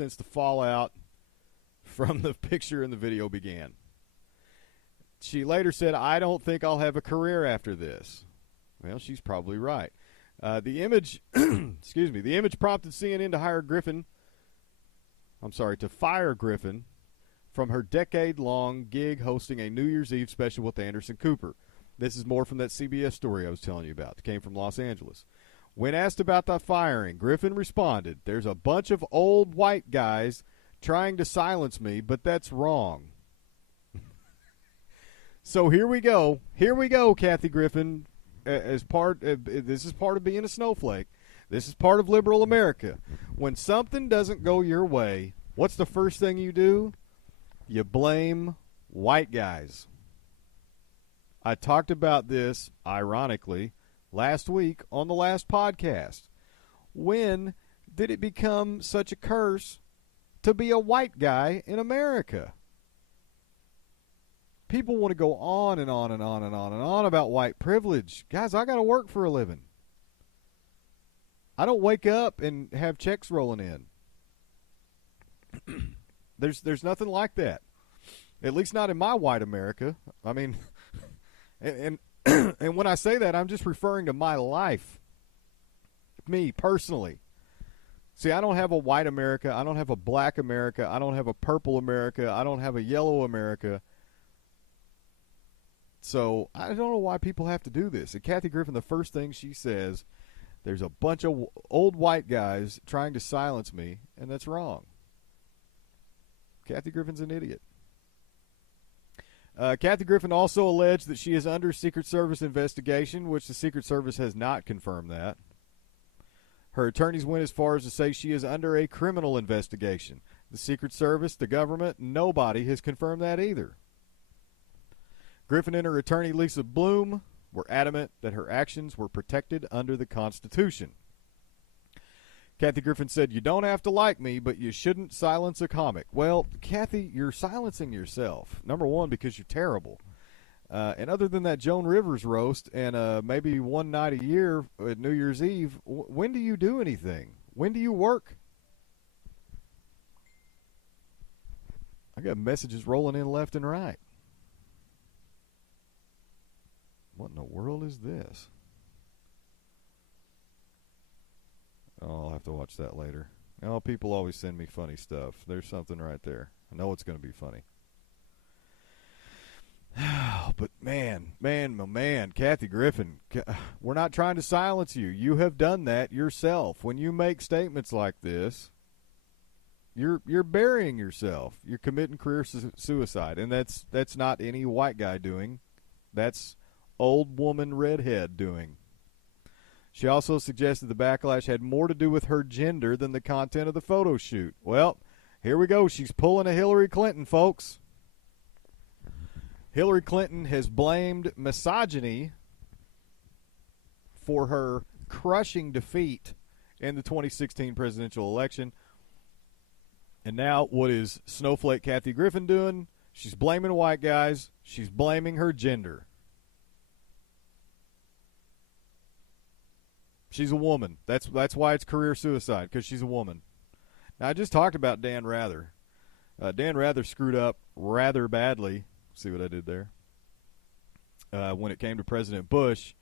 since the fallout from the picture in the video began. She later said, "I don't think I'll have a career after this." Well, she's probably right. The image, the image prompted CNN to fire Griffin from her decade-long gig hosting a New Year's Eve special with Anderson Cooper. This is more from that CBS story I was telling you about. It came from Los Angeles. When asked about the firing, Griffin responded, "There's a bunch of old white guys trying to silence me, but that's wrong." So here we go. Here we go, Kathy Griffin. This is part of being a snowflake. This is part of liberal America. When something doesn't go your way, what's the first thing you do? You blame white guys. I talked about this, ironically, last week on the last podcast. When did it become such a curse to be a white guy in America? People want to go on and on and on and on and on about white privilege. Guys, I got to work for a living. I don't wake up and have checks rolling in. There's nothing like that. At least not in my white America. I mean, and when I say that, I'm just referring to my life. Me, personally. See, I don't have a white America. I don't have a black America. I don't have a purple America. I don't have a yellow America. So I don't know why people have to do this. And Kathy Griffin, the first thing she says, there's a bunch of old white guys trying to silence me, and that's wrong. Kathy Griffin's an idiot. Kathy Griffin also alleged that she is under Secret Service investigation, which the Secret Service has not confirmed that. Her attorneys went as far as to say she is under a criminal investigation. The Secret Service, the government, nobody has confirmed that either. Griffin and her attorney, Lisa Bloom, were adamant that her actions were protected under the Constitution. Kathy Griffin said, "You don't have to like me, but you shouldn't silence a comic." Well, Kathy, you're silencing yourself. Number one, because you're terrible. And other than that Joan Rivers roast and maybe one night a year at New Year's Eve, when do you do anything? When do you work? I got messages rolling in left and right. What in the world is this? Oh, I'll have to watch that later. Oh, people always send me funny stuff. There's something right there. I know it's going to be funny. But man, Kathy Griffin, we're not trying to silence you. You have done that yourself. When you make statements like this, you're burying yourself. You're committing career suicide, and that's not any white guy doing. That's old woman redhead doing. She also suggested the backlash had more to do with her gender than the content of the photo shoot. Well, here we go. She's pulling a Hillary Clinton, folks. Hillary Clinton has blamed misogyny for her crushing defeat in the 2016 presidential election. And now what is Snowflake Kathy Griffin doing? She's blaming white guys. She's blaming her gender. She's a woman. That's why it's career suicide, because she's a woman. Now, I just talked about Dan Rather. Dan Rather screwed up rather badly. See what I did there? When it came to President Bush,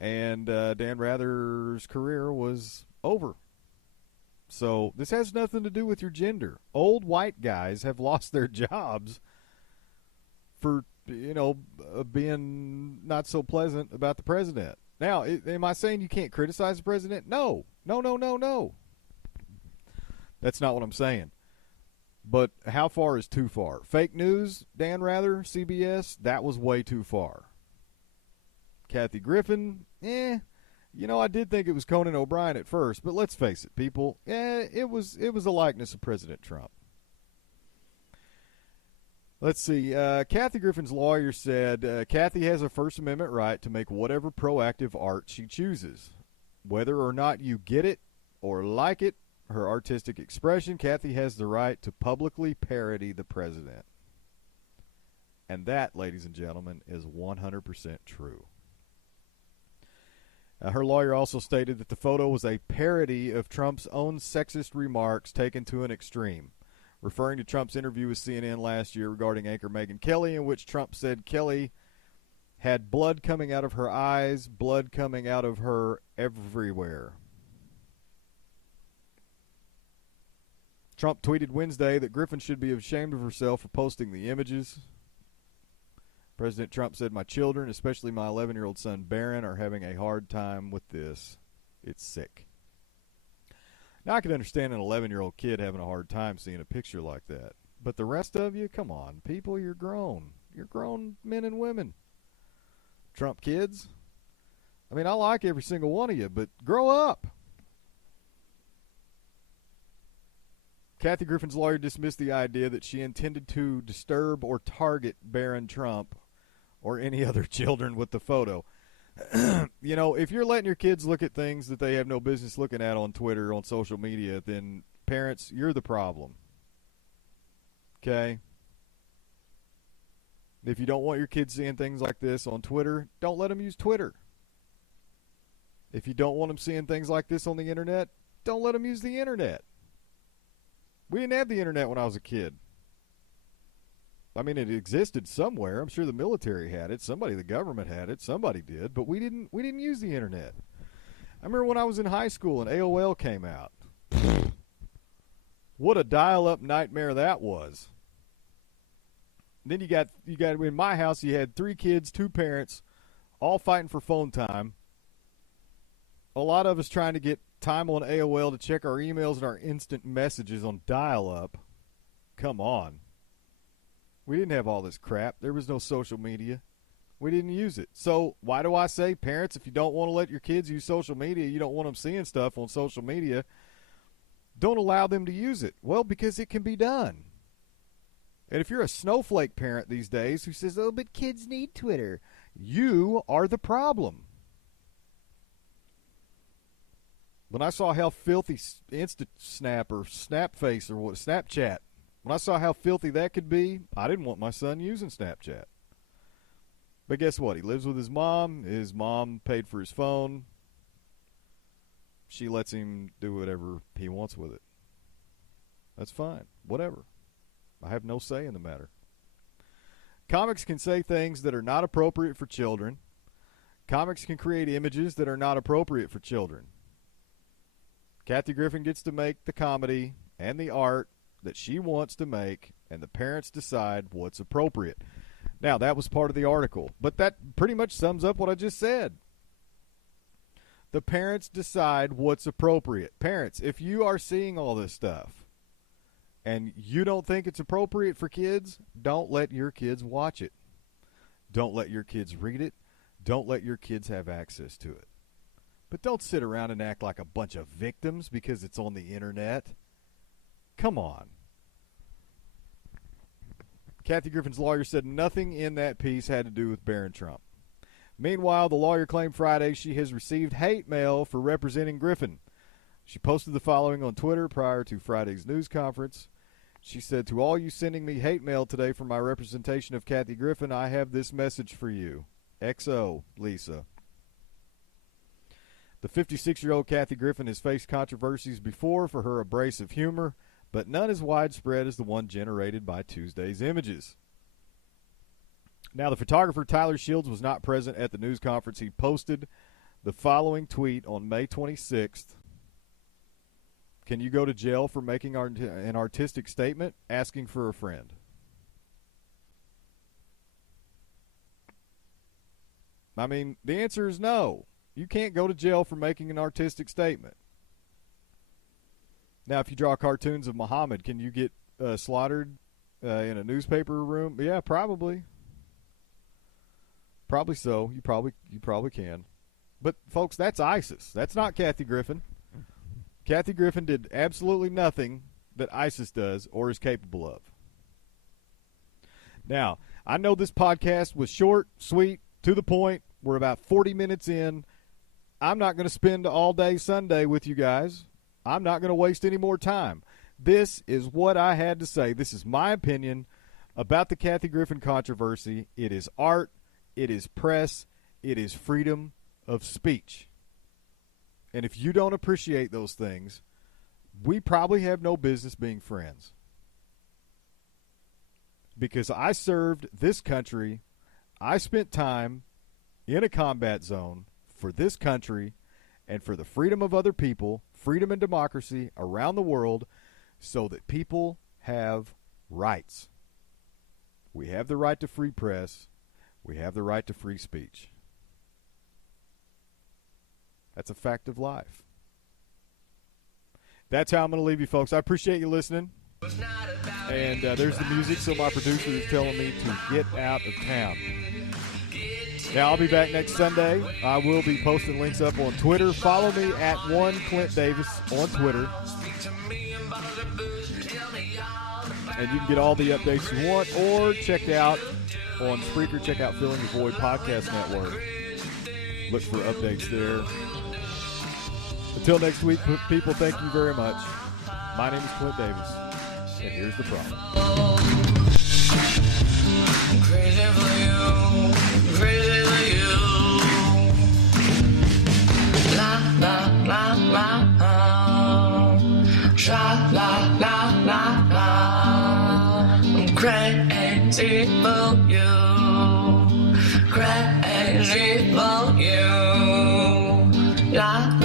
and Dan Rather's career was over. So this has nothing to do with your gender. Old white guys have lost their jobs for, being not so pleasant about the president. Now, am I saying you can't criticize the president? No. That's not what I'm saying. But how far is too far? Fake news, Dan Rather, CBS, that was way too far. Kathy Griffin, I did think it was Conan O'Brien at first, but let's face it, people, it was a likeness of President Trump. Let's see. Kathy Griffin's lawyer said Kathy has a First Amendment right to make whatever proactive art she chooses. Whether or not you get it or like it, her artistic expression, Kathy has the right to publicly parody the president. And that, ladies and gentlemen, is 100% true. Her lawyer also stated that the photo was a parody of Trump's own sexist remarks taken to an extreme, referring to Trump's interview with CNN last year regarding anchor Megyn Kelly, in which Trump said Kelly had blood coming out of her eyes, blood coming out of her everywhere. Trump tweeted Wednesday that Griffin should be ashamed of herself for posting the images. President Trump said, "My children, especially my 11-year-old son Barron, are having a hard time with this. It's sick." Now, I can understand an 11-year-old kid having a hard time seeing a picture like that. But the rest of you, come on, people, you're grown. You're grown men and women. Trump kids. I mean, I like every single one of you, but grow up. Kathy Griffin's lawyer dismissed the idea that she intended to disturb or target Barron Trump or any other children with the photo. You know, if you're letting your kids look at things that they have no business looking at on Twitter, on social media, then parents, you're the problem. Okay? If you don't want your kids seeing things like this on Twitter, don't let them use Twitter. If you don't want them seeing things like this on the internet, don't let them use the internet. We didn't have the internet when I was a kid. I mean, it existed somewhere. I'm sure the military had it. Somebody, the government had it. Somebody did, but we didn't use the internet. I remember when I was in high school and AOL came out. What a dial-up nightmare that was. Then you got in my house, you had 3 kids, 2 parents, all fighting for phone time. A lot of us trying to get time on AOL to check our emails and our instant messages on dial-up. Come on. We didn't have all this crap. There was no social media. We didn't use it. So why do I say, parents, if you don't want to let your kids use social media, you don't want them seeing stuff on social media, don't allow them to use it? Well, because it can be done. And if you're a snowflake parent these days who says, oh, but kids need Twitter, you are the problem. When I saw how filthy InstaSnap or Snapface or what, Snapchat, when I saw how filthy that could be, I didn't want my son using Snapchat. But guess what? He lives with his mom. His mom paid for his phone. She lets him do whatever he wants with it. That's fine. Whatever. I have no say in the matter. Comics can say things that are not appropriate for children. Comics can create images that are not appropriate for children. Kathy Griffin gets to make the comedy and the art that she wants to make, and the parents decide what's appropriate. Now, that was part of the article, but that pretty much sums up what I just said. The parents decide what's appropriate. Parents, if you are seeing all this stuff and you don't think it's appropriate for kids, don't let your kids watch it. Don't let your kids read it. Don't let your kids have access to it. But don't sit around and act like a bunch of victims because it's on the internet. Come on. Kathy Griffin's lawyer said nothing in that piece had to do with Barron Trump. Meanwhile, the lawyer claimed Friday she has received hate mail for representing Griffin. She posted the following on Twitter prior to Friday's news conference. She said, "To all you sending me hate mail today for my representation of Kathy Griffin, I have this message for you. XO, Lisa." The 56-year-old Kathy Griffin has faced controversies before for her abrasive humor, but none as widespread as the one generated by Tuesday's images. Now, the photographer Tyler Shields was not present at the news conference. He posted the following tweet on May 26th. "Can you go to jail for making an artistic statement? Asking for a friend." I mean, the answer is no. You can't go to jail for making an artistic statement. Now, if you draw cartoons of Muhammad, can you get slaughtered in a newspaper room? Yeah, probably. Probably so. You probably can. But, folks, that's ISIS. That's not Kathy Griffin. Kathy Griffin did absolutely nothing that ISIS does or is capable of. Now, I know this podcast was short, sweet, to the point. We're about 40 minutes in. I'm not going to spend all day Sunday with you guys. I'm not going to waste any more time. This is what I had to say. This is my opinion about the Kathy Griffin controversy. It is art. It is press. It is freedom of speech. And if you don't appreciate those things, we probably have no business being friends. Because I served this country, I spent time in a combat zone for this country and for the freedom of other people, freedom and democracy around the world, so that people have rights. We have the right to free press. We have the right to free speech. That's a fact of life. That's how I'm going to leave you, folks. I appreciate you listening. And there's the music, so my producer is telling me to get out of town. Now, I'll be back next Sunday. I will be posting links up on Twitter. Follow me at @1ClintDavis on Twitter. And you can get all the updates you want, or check out on Spreaker, check out Filling the Void Podcast Network. Look for updates there. Until next week, people, thank you very much. My name is Clint Davis, and here's the problem. Crazy for you, crazy for you. La la la la, sha la la la la. I'm crazy for you, crazy for you. La.